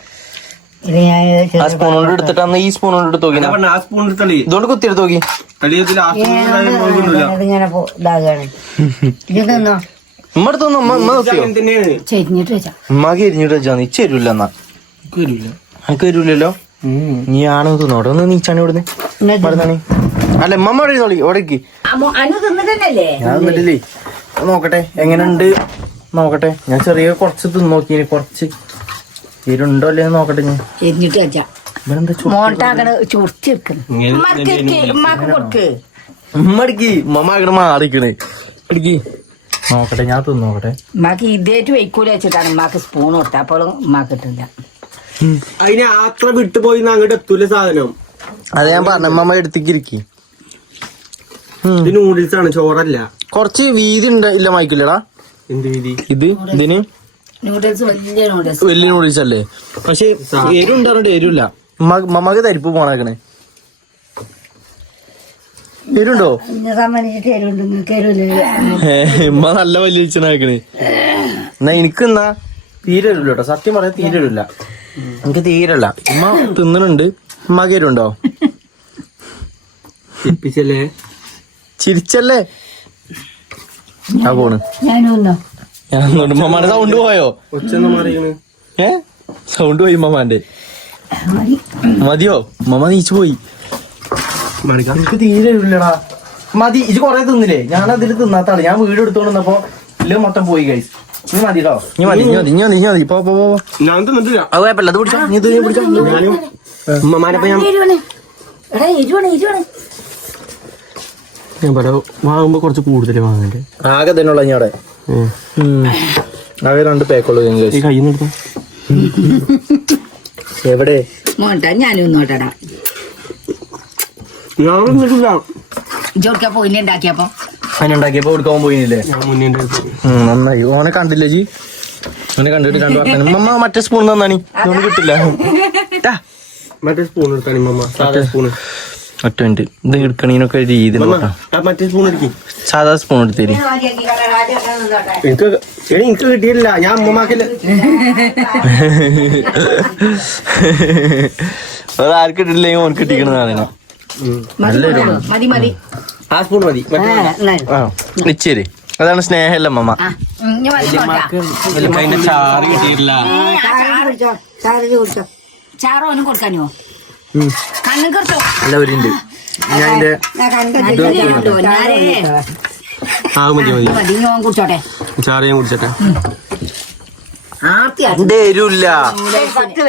ആ സ്പൂൺ കൊണ്ട് എടുത്തിട്ട് അന്ന് ഈ സ്പൂൺ കൊണ്ട് എടുത്ത് നോക്കി ആ സ്പൂൺ ഇതുകൊണ്ട് കുത്തിയെടുത്ത് നോക്കി. തളിയത്തിൽ ആ സ്പൂൺ കിട്ടൂല ഇതിങ്ങനെ പോ- ഇതാകാണ് ഇത് തിന്നോ ഉമ്മ ഉമ്മ തന്നെയാണ് ചെരിഞ്ഞിട്ട് വെച്ചാ. ഉമ്മക്ക് എരിഞ്ഞിട്ട് വെച്ചാ നീ ചേരൂല എന്നാ. എനിക്ക് വരൂലല്ലോ നീയാണ് തിന്നോട്ടെ ഒന്ന് നീച്ചാണ് ഇവിടുന്ന്? ഇവിടുന്നാണ് അല്ല ഉമ്മ അവിടെ ഇരുന്നോളി ഇവിടേക്ക് തിന്നിട്ടല്ലേ ഞാൻ എന്നിട്ടില്ലേ നോക്കട്ടെ. എങ്ങനെയുണ്ട്? നോക്കട്ടെ. ഞാൻ ചെറിയ കുറച്ച് തിന്നോക്കി കുറച്ച് ഇരുണ്ടോ അല്ലേ നോക്കട്ടെ ഞാൻ. ചെരിഞ്ഞിട്ട് വെച്ചാ. കൊടുക്ക്. ഉമ്മ മാറിക്കണേ. അടിക്ക് നോക്കട്ടെ ഞാൻ തിന്ന് നോക്കട്ടെ. ഉമ്മാക്ക് ഇതേറ്റ് വയ്ക്കൂല വെച്ചിട്ടാണ് ഉമ്മാക്ക് സ്പൂൺ കൊടുത്ത. അപ്പോൾ ഉമ്മാക്ക് കിട്ടില്ല അതിന് അത്ര വിട്ടുപോയി അങ്ങോട്ട് എത്തൂല സാധനം. അത് ഞാൻ പറഞ്ഞ ഉമ്മ എടുത്തേക്ക് ഇരിക്കി. ഇത് നൂഡിൽസ് ആണ് ചോറല്ല. കുറച്ച് വീതി ഉണ്ട് ഇല്ല മൈക്കില്ലടാ എന്ത് വീതി? ഇത് ഇതിന്? നൂഡിൽസ് വലിയ നൂഡിൽസ് വലിയ നൂഡിൽസ് അല്ലേ? പക്ഷെ എരുണ്ടാറുണ്ട് എരുല്ല മമ്മക്ക് തരിപ്പ് പോണേക്കണേ. എരുണ്ടോ ഉമ്മ നല്ല വലിയ ഇച്ചനാക്കണേ എന്നാ എനിക്ക് എന്നാ തീരെ കേട്ടോ സത്യം പറയാൻ തീരെ ഇല്ല എനിക്ക് തീരല്ല ഉമ്മ തിന്നണുണ്ട്. ഉമ്മ കേരുണ്ടോ ചിരിപ്പിച്ചല്ലേ? ചിരിച്ചല്ലേ? ആ പോണ്. ഞാനൊന്നോ ഞാൻ ഉമ്മമാരെ സൗണ്ട് പോയോ? ഏ? സൗണ്ട് പോയി ഉമ്മമാന്റെ. മതിയോ? ഉമ്മ നീച്ചു പോയി. എനിക്ക് തീരെ ഇല്ലടാ മതി ഇത് കൊറേ തിന്നില്ലേ? ഞാൻ അതിൽ തിന്നാത്താണ്. ഞാൻ വീട് എടുത്തോണ്ട് വന്നപ്പോ ഇല്ല മൊത്തം പോയി കഴിച്ചു നീ മതിട്ടോ നീ മതി നീ മതി നീ മതി നീ മതി. പോ പോ. ഞാൻ തിന്നിട്ടില്ല. അത് കുഴപ്പമില്ല. അത് പിടിച്ചോ നീ പിടിച്ചോ ഞാനും ഞാൻ വാങ്ങുമ്പോ കുറച്ച് കൂടുതൽ വാങ്ങണ്ടേ? ആകെ തന്നെയുള്ള ഞാൻ അവിടെ. ആകെ രണ്ട് പേക്കുള്ളൂ ഈ കയ്യിൽ നിന്ന് എവിടെ? മോട്ടാ ഞാനും നോട്ടടാ ജോർക്ക ഉണ്ടാക്കിയപ്പോ? അതിനുണ്ടാക്കിയപ്പോ പോയില്ലേ? നന്നായി. ഓനെ കണ്ടില്ല ജി? ഓനെ കണ്ടിട്ട് കണ്ടു വർത്താനം. മമ്മ മറ്റേ സ്പൂൺ തന്നാണി. ഇതൊന്നും കിട്ടില്ല. മറ്റേ സ്പൂൺ എടുത്താണ് മമ്മ സാധാ സ്പൂൺ ഒറ്റ മിനിറ്റ്. ഇത് എടുക്കണീനൊക്കെ രീതി മറ്റേ സ്പൂൺ എടുക്കും. സാധാ സ്പൂൺ എടുത്തേരി. എനിക്ക് കിട്ടിയില്ല ഞാൻ അമ്മമാക്കില്ല അത് ഓൻ കിട്ടിക്കണെന്ന് മതി മതി ആ സ്പൂൺ മതി. ഇച്ചേരി അതാണ് സ്നേഹമല്ല മമ്മ. ചാറ് കിട്ടിയിട്ടില്ല. ചാറോ ഒന്നും കൊടുക്കാനോ? ആ മതി മതി. കുടിച്ചോട്ടെ. ചാറ് ഞാൻ കുടിച്ചട്ടെ. ആർത്തി പത്ത്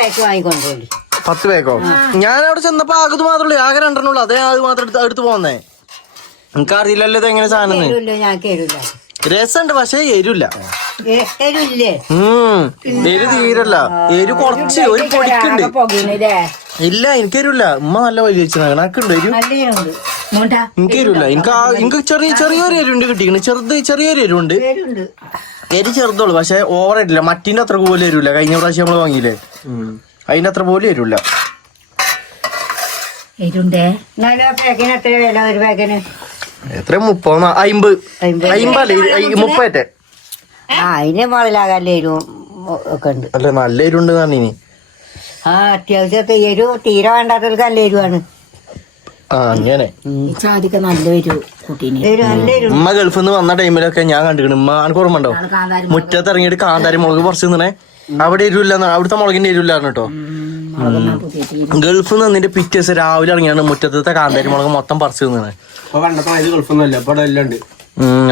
പത്ത് പേക്കോ? ഞാൻ അവിടെ ചെന്നപ്പോ ആകത് മാത്രമേ ആകെ രണ്ടെണ്ണുള്ളൂ അതേ അത് മാത്രം എടുത്ത് എടുത്ത് പോന്നേ. എനിക്ക് അറിയില്ലല്ലോ ഇത് എങ്ങനെ സാധനം? രസമുണ്ട് പക്ഷേ എരുല്ല ഉം. എരു തീരല്ല. എരു കുറച്ച് ഒരു പൊടിക്കുണ്ട്. ഇല്ല എനിക്ക് എരുല്ല ഉമ്മ നല്ല വലിയ കണക്കുണ്ട് എരു? മോണ്ടാ എനിക്ക് എരുല്ല എനിക്ക് ചെറിയ ചെറിയൊരു എരുണ്ട് കിട്ടിക്കണ് ചെറുത് ചെറിയൊരു എരുണ്ട് എരി ചെറുതുള്ളൂ പക്ഷെ ഓവർ ആയിട്ടില്ല. മറ്റിന്റെ അത്ര പോലും എരുല്ല കഴിഞ്ഞ പ്രാവശ്യം നമ്മൾ വാങ്ങിയില്ലേ? അതിന്റെ അത്ര പോലും എരുല്ല എരുണ്ടേ എന്നാലും ആ പാക്കിന് എത്ര വില ഒരു പാക്കിന് എത്ര മുപ്പത് അയിമ്പത്. അമ്പത്. അയിമ്പല്ലേ? മുപ്പറ്റേ ആ അതിന് മുതലാകാല്ലേ എരിവും ഒക്കെ ഉണ്ട്. അല്ല നല്ല എരുണ്ട് പറഞ്ഞിനി. ആ അത്യാവശ്യമൊക്കെ എരിവ് തീരെ വേണ്ടാത്തവർക്ക് നല്ല എരിവാണ്. ആ അങ്ങനെ. ഈ ചാതിക്ക് നല്ല ഒരു കുട്ടീനെ. എരിവ് നല്ല എരിവ്. ഉമ്മ ഗൾഫിൽ നിന്ന് വന്ന ടൈമിലൊക്കെ ഞാൻ കണ്ടിട്ടുണ്ട് ഉമ്മ എനിക്ക് ഓർമ്മ ഉണ്ടോ? കാന്താരി മുറ്റത്ത് ഇറങ്ങിയിട്ട് കാന്താരി മുളക് പറിച്ചു നിന്നേ അവിടെ എരുവില്ല അവിടുത്തെ മുളകിന്റെ എരുവില്ല കേട്ടോ. ഗൾഫിൽ നിന്ന് നിന്റെ പിറ്റേ ദിവസം രാവിലെ ഇറങ്ങിയാണ് മുറ്റത്തെ കാന്താരി മുളക് മൊത്തം പറിച്ചു ഉണ്ട്.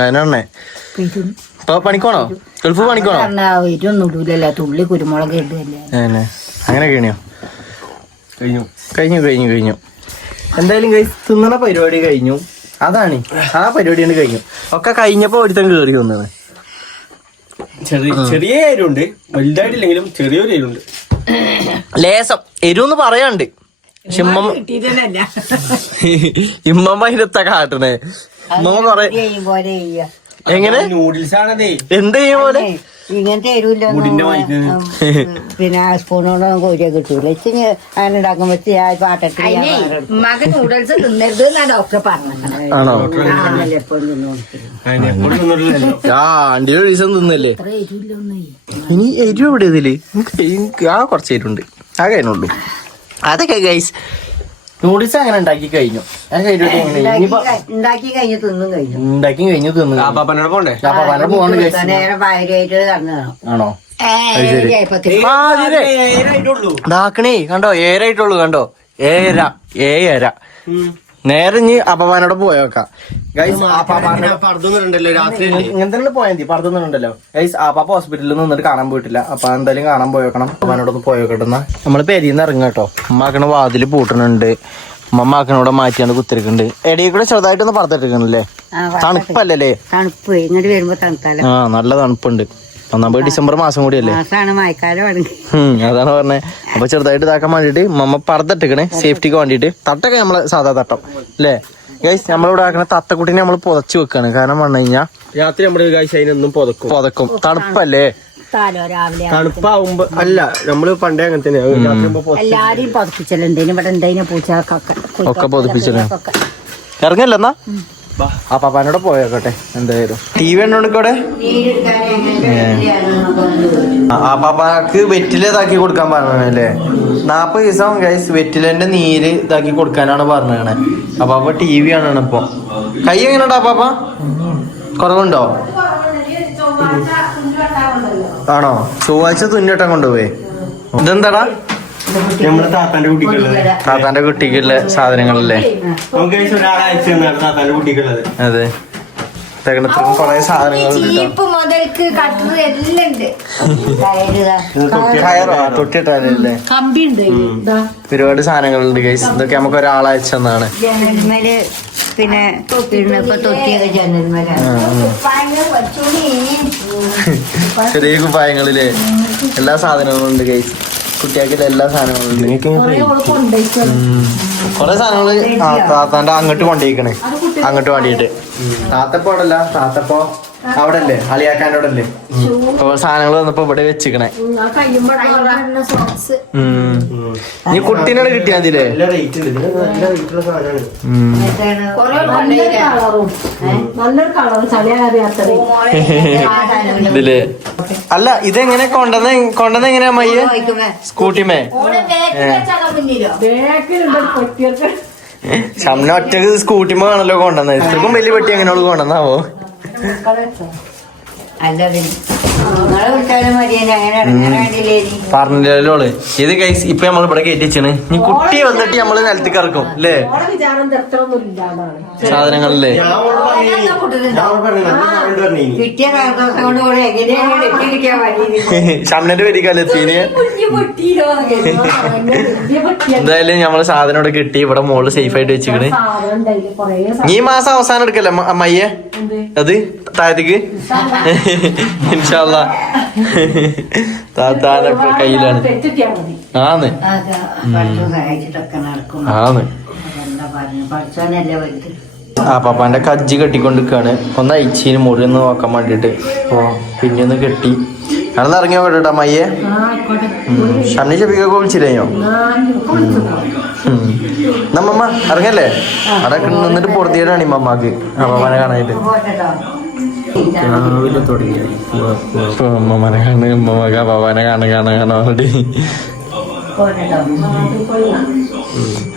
അതിനാണേ പെരും ഇപ്പൊ പണിക്കോണോ? ഗൾഫ് പണിക്കോണോ? തുള്ളി കുരുമുളക് അങ്ങനെ അങ്ങനെ കഴിഞ്ഞോ? കഴിഞ്ഞു. കഴിഞ്ഞു കഴിഞ്ഞു കഴിഞ്ഞു. എന്തായാലും തിന്നണ പരിപാടി കഴിഞ്ഞു. അതാണ്. ആ പരിപാടിയാണ് കഴിഞ്ഞു. ഒക്കെ കഴിഞ്ഞപ്പോ ഒരുത്തൻ കേറി വന്നത് ചെറിയ ചെറിയ എരുണ്ട്. വലുതായിട്ടില്ലെങ്കിലും ചെറിയൊരു എരുണ്ട്. ലേസം. എരുന്ന് പറയാണ്ട്. പക്ഷെ ഇമ്മ കിട്ടിയിട്ടല്ല ഇമ്മമ്മ അതിനെത്താ കാട്ടണേ. ഇമ്മമ്മ കൊറേ എങ്ങനെ? നൂഡിൽസ് ആണതേ. എന്ത് ചെയ്യും പോലെ? ഇങ്ങനത്തെ എരിവില്ല. പിന്നെ ആ സ്പൂണോടൊന്നും കോരിയാ കിട്ടൂല. ഇച്ചിരി അങ്ങനെ ഉണ്ടാക്കുമ്പോ ആ എടുക്കും. മകൻ നൂഡിൽസ് തിന്നരുത് എന്നാ ഡോക്ടർ പറഞ്ഞത്. എപ്പോഴും ആ അണ്ടി ഒരു ദിവസം തിന്നല്ലേ? ഇനി എരിവ് എവിടെ ഇതിൽ? ആ കുറച്ച് എരിവുണ്ട്. ആ കഴിഞ്ഞുള്ളൂ. അതൊക്കെ ഗൈസ് നൂഡിൽസ് അങ്ങനെ ഉണ്ടാക്കി കഴിഞ്ഞു. ഞാൻ കഴിഞ്ഞിട്ട് എങ്ങനെ ഇനിയിപ്പോ ഉണ്ടാക്കി കഴിഞ്ഞു തിന്നും കഴിഞ്ഞു. ഉണ്ടാക്കി കഴിഞ്ഞു തിന്നു പാപ്പനോട് പോണ്ടേ? നേരെ പായരായിട്ട് കടന്നു കാണും ആണോ? ഏരായിട്ടുള്ളൂ കണ്ടോ? ഏരായിട്ടുള്ളൂ കണ്ടോ? ഏര ഏര നേരെ ഇനി അപ്പമാനോട് പോയേക്കാം ഗൈസ് രാത്രി പോയാൽ മതി. പറഞ്ഞിട്ടുണ്ടല്ലോ ഗൈസ് ആപ്പാപ്പ ഹോസ്പിറ്റലിൽ നിന്നിട്ട് കാണാൻ പോയിട്ടില്ല. അപ്പൊ എന്തായാലും കാണാൻ പോയേക്കണം അപ്പാനോടൊന്ന് പോയേക്കട്ടെന്ന നമ്മൾ പെരിന്ന് ഇറങ്ങുക കേട്ടോ. അമ്മാക്കണ വാതിൽ പൂട്ടണുണ്ട്. ഉമ്മമാക്കനോടെ മാറ്റിയാണ് കുത്തിരിക്കുന്നുണ്ട്. ഇടയിൽ കൂടെ ചെറുതായിട്ടൊന്ന് പറത്തിട്ടിരിക്കണല്ലേ ആ, തണുപ്പല്ലേ തണുപ്പ്. ഇങ്ങോട്ട് വരുമ്പോ തണുത്താല? ആ നല്ല തണുപ്പുണ്ട്. ഒന്നാമത് ഡിസംബർ മാസം കൂടിയല്ലേ? മഴക്കാലമാണ് ഉം, അതാണ് പറഞ്ഞത് അപ്പൊ ചെറുതായിട്ട് ഇതാക്കാൻ വേണ്ടിട്ട് മമ്മ പറത്തിട്ടിക്കണേ സേഫ്റ്റിക്ക് വേണ്ടിട്ട് തട്ടൊക്കെ നമ്മൾ സാധാ തട്ടം അല്ലേ ഗൈസ് നമ്മളിവിടെ ആക്കണ തത്തക്കുട്ടിനെ നമ്മൾ പുതച്ചു വെക്കാണ്. കാരണം പറഞ്ഞു കഴിഞ്ഞാൽ രാത്രി നമ്മൾ ഗൈസ് അതിനൊന്നും പുതക്കും. പുതക്കും. തണുപ്പല്ലേ? തണുപ്പാവുമ്പോ അല്ല നമ്മൾ പണ്ടേ അങ്ങനെ തന്നെ. എല്ലാരെയും പതിപ്പിച്ചല്ലോ? എന്തേലും ഇവിടെ എന്തേലും പൂച്ച ഒക്കെ ഇറങ്ങല്ലോ ഇറങ്ങല്ലെന്നാ ആ പാപ്പാനോട് പോയോക്കട്ടെ എന്തായാലും. ടി വി എണ്ണോടെ ആ പാപ്പാക്ക് വെറ്റില ഇതാക്കി കൊടുക്കാൻ പറഞ്ഞല്ലേ നാപ്പത് ദിവസം ഗൈസ് വെറ്റിലന്റെ നീര് ഇതാക്കി കൊടുക്കാനാണ് പറഞ്ഞത് അപ്പൊ അപ്പൊ ടി വി ആണ് ഇപ്പൊ. കൈ എങ്ങനെയുണ്ടാ പാപ്പ? കുറവുണ്ടോ? ആണോ? ചൊവ്വാഴ്ച തുന്നിട്ടാ കൊണ്ടുപോയി. ഇതെന്താടാ? നമ്മളെ താത്താന്റെ കുട്ടിക്കുള്ളത്. താത്താന്റെ കുട്ടിക്കുള്ള സാധനങ്ങളല്ലേ? നമുക്ക് ഒരാളെ അയച്ചു തന്നാണ് താത്താന്റെ കുട്ടിക്കുള്ളത്. അതെ. ഒരുപാട് സാധനങ്ങളുണ്ട് ഗൈസ് ഇതൊക്കെ നമുക്ക് ഒരാളയച്ച തന്നാണ് പിന്നെ ചെറിയ കുപ്പായങ്ങളിൽ എല്ലാ സാധനങ്ങളും ഉണ്ട് ഗൈസ് കുട്ടികൾക്ക് എല്ലാ സാധനങ്ങളും കൊറേ സാധനങ്ങൾ ആ താത്താന്റെ അങ്ങോട്ട് കൊണ്ടേക്കണേ. അങ്ങോട്ട് വേണ്ടിയിട്ട്. താത്തപ്പോ അവിടെ താത്തപ്പോ അവിടെ അല്ലേ അളിയാക്കാന്റെ അവിടെ അല്ലേ സാധനങ്ങൾ വന്നപ്പോ ഇവിടെ വെച്ചിക്കണേ. സോക്സ് നീ കുട്ടീനോട് കിട്ടിയാ മതില്ലേ നല്ല റേറ്റ് ഉണ്ട്. ഇതിന് നല്ല റേറ്റുള്ള സാധനമാണ്. ഉം. നല്ലൊരു കളറും ഇതിൽ. അല്ല ഇതെങ്ങനെ കൊണ്ടുവന്ന കൊണ്ടുവന്ന എങ്ങനെയാ മയ്യ സ്കൂട്ടിമേ? ഷംന ഒറ്റയ്ക്ക് സ്കൂട്ടിമേ ആണല്ലോ കൊണ്ടുവന്നത്. ഇത്രക്കും വലിയ പെട്ടി എങ്ങനെയുള്ള കൊണ്ടുവന്നാവോ? അല്ല പറഞ്ഞോൾ ഇത് കൈസ് ഇപ്പൊ നമ്മൾ ഇവിടെ കയറ്റി വെച്ചാണ് ഇനി കുട്ടി വന്നിട്ട് നമ്മൾ നിലത്തേക്ക് ഇറക്കും അല്ലേ സാധനങ്ങളല്ലേ ഷംനന്റെ പേരിക്കാലെത്തിന് എന്തായാലും നമ്മൾ സാധനം ഇവിടെ കിട്ടി. ഇവിടെ മോൾ സേഫ് ആയിട്ട് വെച്ചിക്കണ്. ഈ മാസം അവസാനം എടുക്കല്ലേ അമ്മ- അമ്മയ്യെ? അത് താഴത്തേക്ക്? ഇൻഷാല്ല താത്താന്റെ കയ്യിലാണ്. ആന്ന് ആന്ന് ആ പപ്പാന്റെ കജ്ജി കെട്ടിക്കൊണ്ടിരിക്കാണ്. ഒന്ന് അയച്ചീന് മുറി ഒന്ന് നോക്കാൻ വേണ്ടിട്ട് ഓ പിന്നെ ഒന്ന് കെട്ടി. അന്ന് ഇറങ്ങി കേട്ടോ ആ ആയിക്കോട്ടെ. ഷണ്ണി ചെപ്പിക്കൊക്കെ വിളിച്ചില്ലയോ നമ്മമ്മ ഇറങ്ങല്ലേ? അവിടെ നിന്നിട്ട് പൊറത്തിയാണ് ഈ മമ്മാക്ക് അമ്മമാനെ കാണാനായിട്ട്. പോട്ടോ രാവിലെ തുടങ്ങി. ഇപ്പൊ കാണുക അമ്മമാക്ക് അപ്പാനെ കാണുക കാണാൻ കാണാൻ വേണ്ടി പോട്ടോ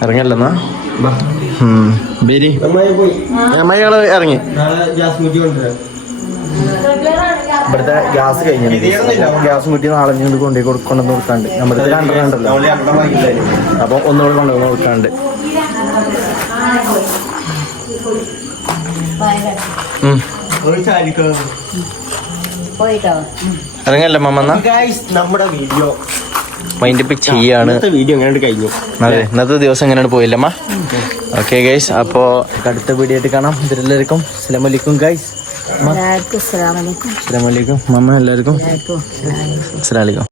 ഇറങ്ങല്ലെന്നാ ബേരി. അമ്മായി പോയി. അമ്മകൾ ഇറങ്ങി. ഇവിടുത്തെ ഗ്യാസ് കഴിഞ്ഞു. ഗ്യാസ് മുറ്റി നാളെ കൊണ്ട് കൊണ്ടുപോയി കൊടുക്കൊണ്ടെന്ന് കൊടുക്കാണ്ട് നമ്മുടെ രണ്ടെണ്ണം ഉണ്ടല്ലോ അപ്പൊ ഒന്നുകൂടെ കൊണ്ടുപോയി കൊടുക്കാണ്ട്. ഉം. പോയിട്ടോ? ഇറങ്ങല്ലേ മമ്മ ഗൈസ് നമ്മുടെ വീഡിയോ. മൈൻഡ് പിക്ക് ചെയ്യാണ്. വീഡിയോ എങ്ങനെ കഴിഞ്ഞു? അതെ ഇന്നത്തെ ദിവസം എങ്ങനെയാണ് പോയില്ലമ്മ ഓക്കെ ഗൈസ് അപ്പോ അടുത്ത വീഡിയോ ആയിട്ട് കാണാം. ഇതിലെല്ലാവർക്കും അസ്സലാമലൈക്കും ഗൈസ് എല്ലാവർക്കും അസ്സലാമലൈക്കും അസ്സലാമലൈക്കും മമ്മ എല്ലാവർക്കും. എല്ലാവർക്കും. അസ്സലാമലൈക്കും